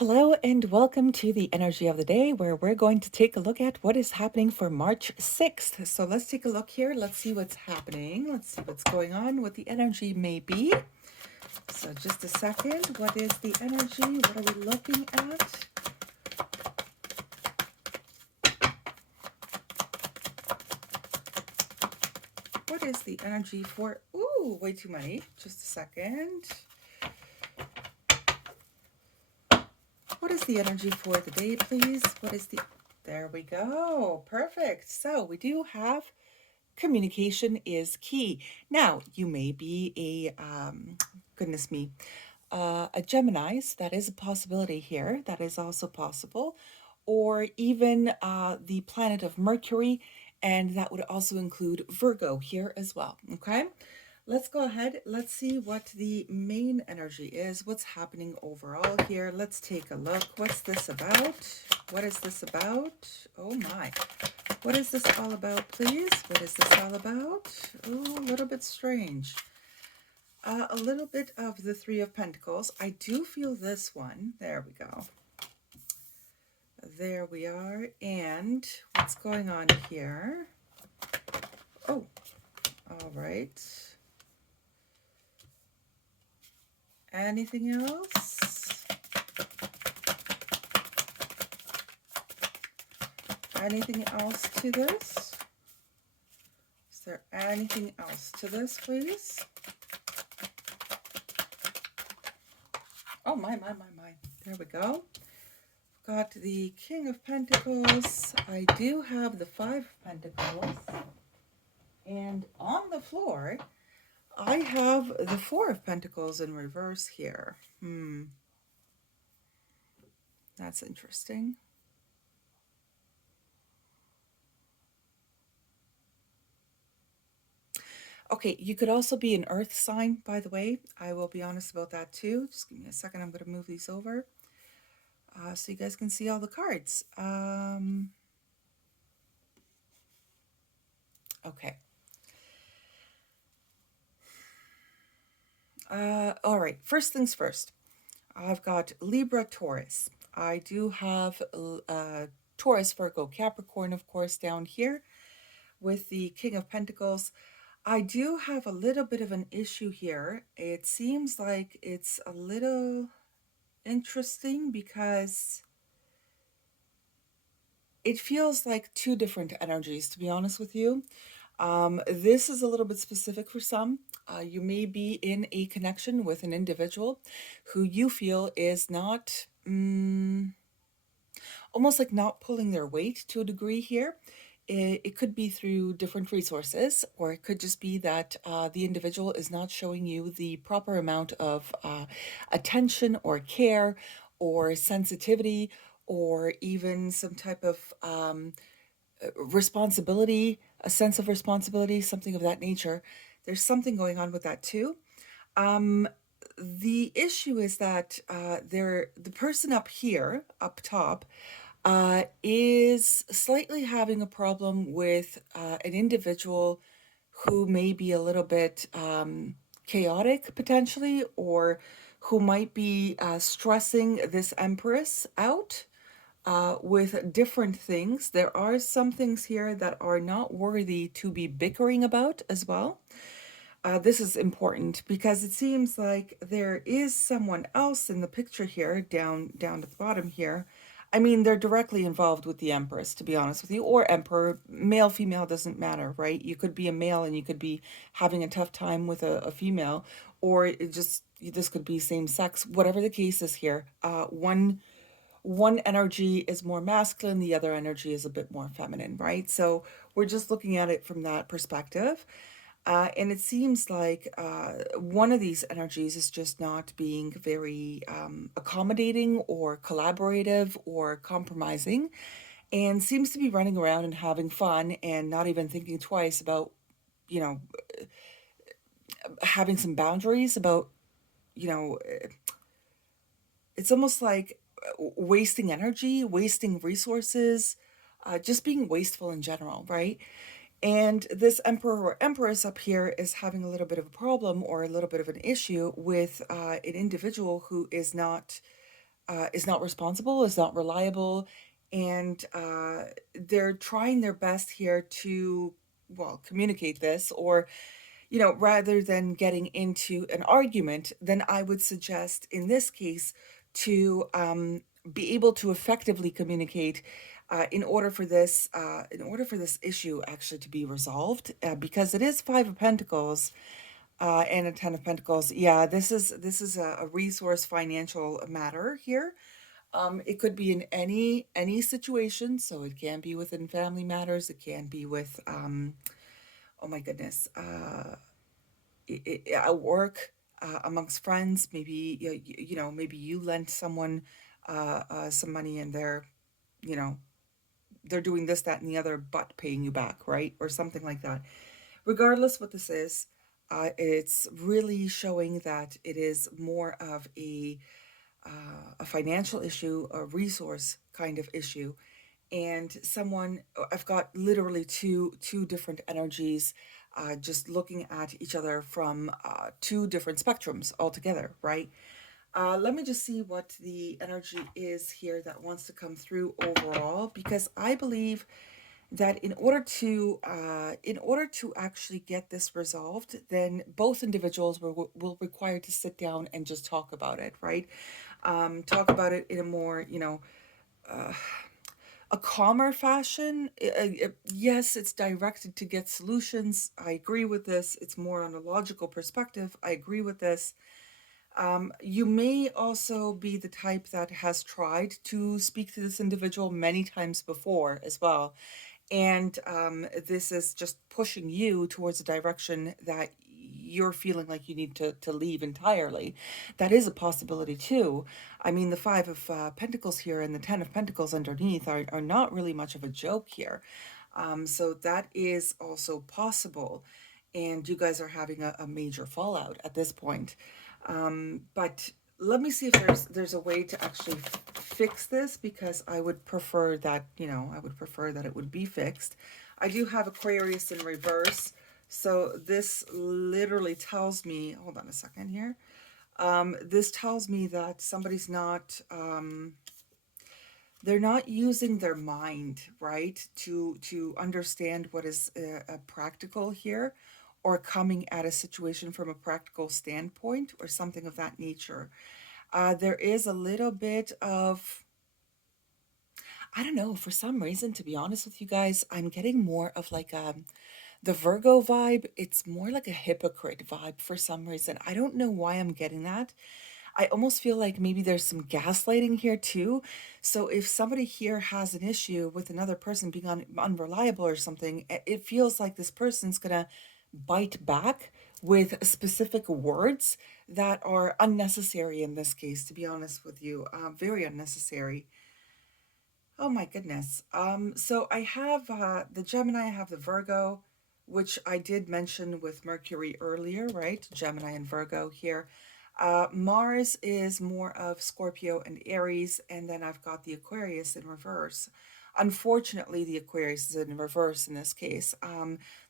Hello and welcome to the energy of the day where we're going to take a look at what is happening for March 6th. So let's take a look here. Let's see what's happening. Let's see what's going on, what the energy may be. So just a second. What is the energy? What are we looking at? What is the energy for? Ooh, way too many. Just a second. What is the energy for the day, please? What is the... There we go. Perfect. So we do have communication is key. Now, you may be goodness me, a Gemini's. That is a possibility here. That is also possible. Or even the planet of Mercury, and that would also include Virgo here as well. Okay, let's go ahead. Let's see what the main energy is. What's happening overall here? Let's take a look. What's this about? What is this about? Oh my. What is this all about, please? What is this all about? Oh, a little bit strange. A little bit of the Three of Pentacles. I do feel this one. There we go. There we are. And what's going on here? Oh, all right. Anything else? Anything else to this? Is there anything else to this, please? Oh, my. There we go. Got the King of Pentacles. I do have the Five of Pentacles. And on the floor, I have the Four of Pentacles in reverse here. That's interesting. Okay, you could also be an earth sign, by the way. I will be honest about that too. Just give me a second. I'm going to move these over so you guys can see all the cards. Okay. All right, first things first. I've got Libra, Taurus. I do have Taurus, Virgo, Capricorn, of course, down here with the King of Pentacles. I do have a little bit of an issue here. It seems like it's a little interesting because it feels like two different energies, to be honest with you. This is a little bit specific for some. You may be in a connection with an individual who you feel is not, almost like not pulling their weight to a degree here. It could be through different resources, or it could just be that the individual is not showing you the proper amount of attention or care or sensitivity or even some type of responsibility, a sense of responsibility, something of that nature. There's something going on with that too. The issue is that the person up here, up top, is slightly having a problem with an individual who may be a little bit chaotic potentially, or who might be stressing this Empress out with different things. There are some things here that are not worthy to be bickering about as well. This is important because it seems like there is someone else in the picture here, down at the bottom here. I mean, they're directly involved with the Empress, to be honest with you, or Emperor. Male, female doesn't matter, right? You could be a male and you could be having a tough time with a female, or it just, this could be same sex. Whatever the case is here, one energy is more masculine, the other energy is a bit more feminine, right? So we're just looking at it from that perspective. And it seems like one of these energies is just not being very accommodating or collaborative or compromising, and seems to be running around and having fun and not even thinking twice about, you know, having some boundaries about, you know, it's almost like wasting energy, wasting resources, just being wasteful in general, right? And this emperor or empress up here is having a little bit of a problem or a little bit of an issue with an individual who is not is not responsible, is not reliable, and they're trying their best here to, well, communicate this, or rather than getting into an argument, then I would suggest in this case to be able to effectively communicate in order for this issue actually to be resolved, because it is Five of Pentacles and a Ten of Pentacles. Yeah, this is a resource financial matter here. It could be in any situation, so it can be within family matters. It can be with oh my goodness, at work, amongst friends. Maybe maybe you lent someone some money, and you know they're doing this, that, and the other, but paying you back, right, or something like that. Regardless what this is, it's really showing that it is more of a financial issue, a resource kind of issue, and someone. I've got literally two different energies, just looking at each other from two different spectrums altogether, right? Let me just see what the energy is here that wants to come through overall, because I believe that in order to actually get this resolved, then both individuals will require to sit down and just talk about it, right? Talk about it in a more, a calmer fashion. Yes, it's directed to get solutions. I agree with this. It's more on a logical perspective. I agree with this. You may also be the type that has tried to speak to this individual many times before as well. And this is just pushing you towards a direction that you're feeling like you need to leave entirely. That is a possibility too. I mean, the Five of Pentacles here and the Ten of Pentacles underneath are not really much of a joke here. So that is also possible. And you guys are having a major fallout at this point. But let me see if there's a way to actually fix this, because I would prefer that, I would prefer that it would be fixed. I do have Aquarius in reverse. So this literally tells me, hold on a second here. This tells me that somebody's not, they're not using their mind, right, to understand what is practical here, or coming at a situation from a practical standpoint, or something of that nature. There is a little bit of, I don't know, for some reason, to be honest with you guys, I'm getting more of like the Virgo vibe. It's more like a hypocrite vibe for some reason. I don't know why I'm getting that. I almost feel like maybe there's some gaslighting here too. So if somebody here has an issue with another person being unreliable or something, it feels like this person's gonna bite back with specific words that are unnecessary in this case, to be honest with you. Very unnecessary. Oh my goodness. So I have the Gemini, I have the Virgo, which I did mention with Mercury earlier, right? Gemini and Virgo here. Mars is more of Scorpio and Aries, and then I've got the Aquarius in reverse. Unfortunately, the Aquarius is in reverse in this case.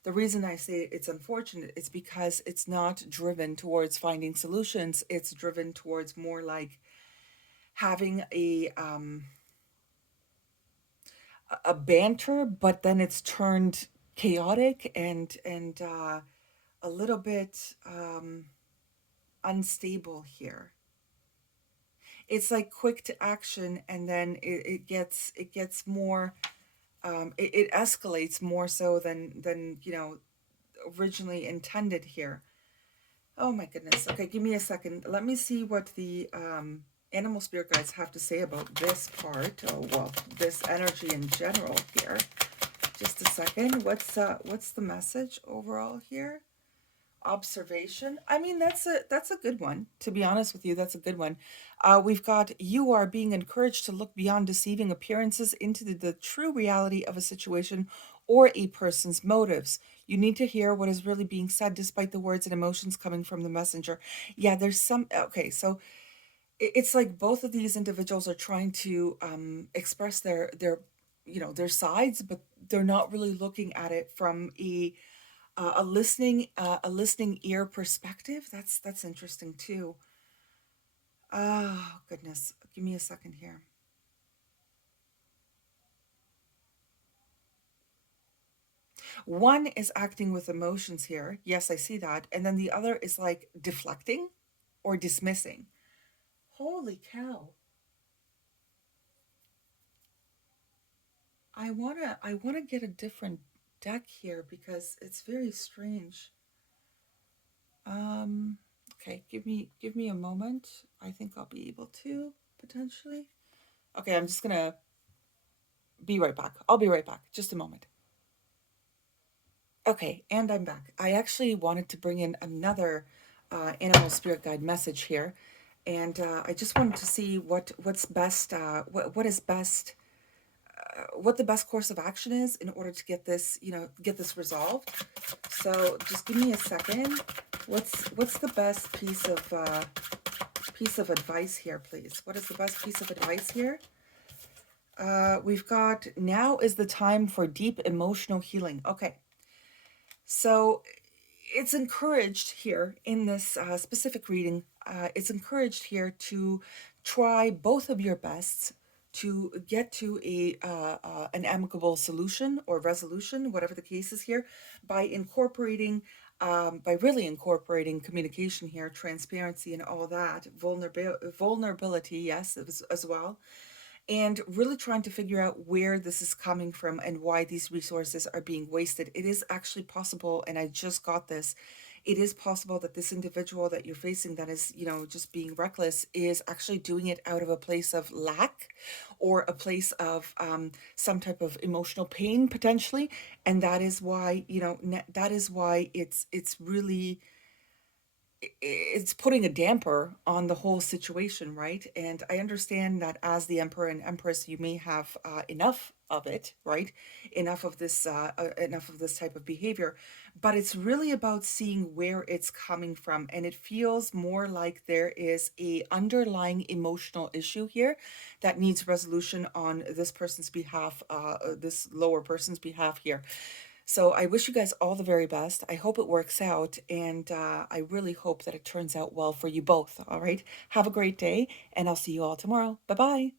The reason I say it's unfortunate is because it's not driven towards finding solutions. It's driven towards more like having a banter, but then it's turned chaotic and a little bit unstable here. It's like quick to action, and then it gets more, it escalates more so than originally intended here. Oh my goodness. Okay, give me a second. Let me see what the animal spirit guides have to say about this part. Oh well, this energy in general here. Just a second. What's the message overall here? Observation. I mean, that's a good one. To be honest with you, that's a good one. We've got, you are being encouraged to look beyond deceiving appearances into the true reality of a situation or a person's motives. You need to hear what is really being said despite the words and emotions coming from the messenger. Yeah, there's some, okay, so it's like both of these individuals are trying to express their sides, but they're not really looking at it from a listening ear perspective. That's interesting too. Oh goodness. Give me a second here. One is acting with emotions here. Yes, I see that. And then the other is like deflecting or dismissing. Holy cow. I wanna get a different deck here because it's very strange. Um okay, give me a moment. I think I'll be able to potentially. Okay, I'm just gonna be right back. I'll be right back. Just a moment. Okay, and I'm back. I actually wanted to bring in another animal spirit guide message here, and I just wanted to see what's best, what is best, what the best course of action is in order to get this, get this resolved. So just give me a second. What's the best piece of advice here, please? What is the best piece of advice here? We've got now is the time for deep emotional healing. Okay, so it's encouraged here in this specific reading, it's encouraged here to try both of your bests to get to an amicable solution or resolution, whatever the case is here, by incorporating, by really incorporating communication here, transparency, and all that, vulnerability, yes, as well, and really trying to figure out where this is coming from and why these resources are being wasted. It is actually possible, and I just got this. It is possible that this individual that you're facing that is, just being reckless is actually doing it out of a place of lack or a place of some type of emotional pain potentially. And that is why, that is why it's really it's putting a damper on the whole situation, right? And I understand that as the emperor and empress, you may have enough of it, right? Enough of this type of behavior, but it's really about seeing where it's coming from, and it feels more like there is a underlying emotional issue here that needs resolution on this person's behalf, this lower person's behalf here. So I wish you guys all the very best. I hope it works out, and I really hope that it turns out well for you both. All right. Have a great day, and I'll see you all tomorrow. Bye bye.